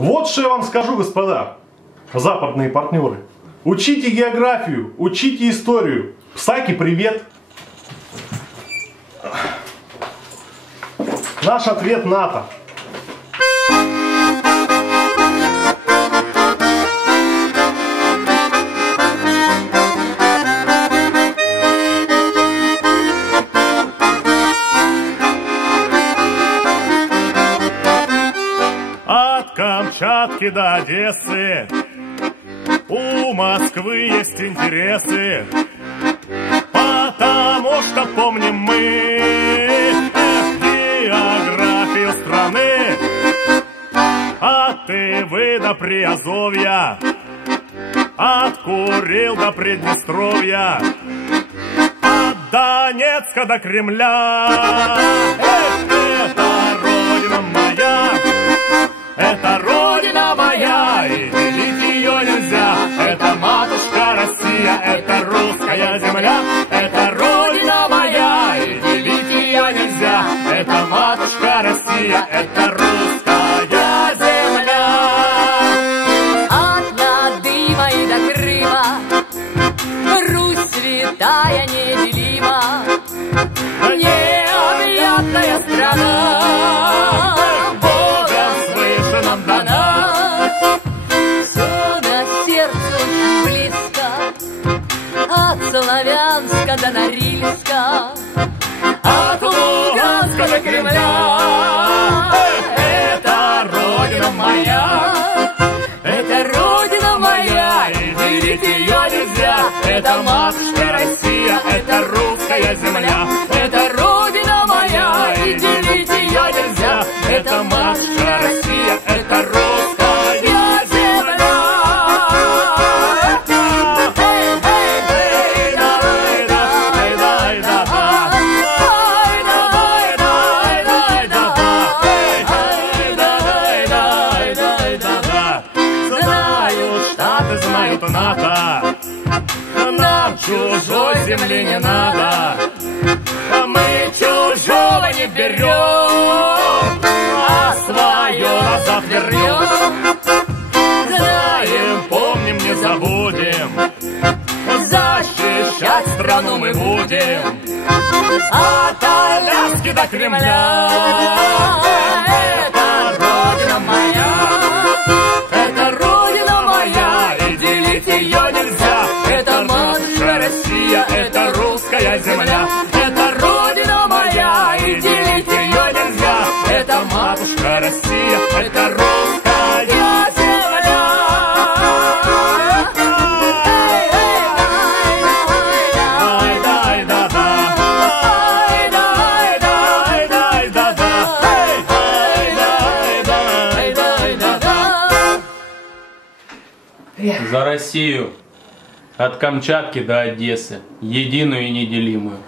Вот что я вам скажу, господа, западные партнеры. Учите географию, учите историю. Псаки, привет. Наш ответ НАТО. От Камчатки до Одессы у Москвы есть интересы, потому что помним мы географию страны. От Тывы до Приазовья, от Курил до Приднестровья, от Донецка до Кремля. Это родина моя, это родина моя, и делить ее нельзя. Это матушка Россия, это русская земля. Это родина моя, и делить ее нельзя. Это матушка Россия, это русская земля. От Надыма и до Крыма Русь святая неделима, необъятная страна, Богом свыше нам дана. все на сердце очень близко, от Славянска до Норильска, От Луганска до Кремля. Это родина моя, это родина моя, и делить ее нельзя. Это матушка Россия, это русская земля. Это родина моя, и делить ее нельзя. Это матушка Россия, это русская земля. Знают Штаты, знают НАТО, нам чужой земли не надо. Мы чужого не берем, а свое назад вернем. Знаем, помним, не забудем, защищать страну мы будем. От Аляски до Кремля. Это родина моя, это родина моя, и делить ее нельзя. Это матушка Россия, это русская земля. Это родина моя, и делить ее нельзя. Это матушка Россия, это русская земля. За Россию от Камчатки до Одессы, единую и неделимую.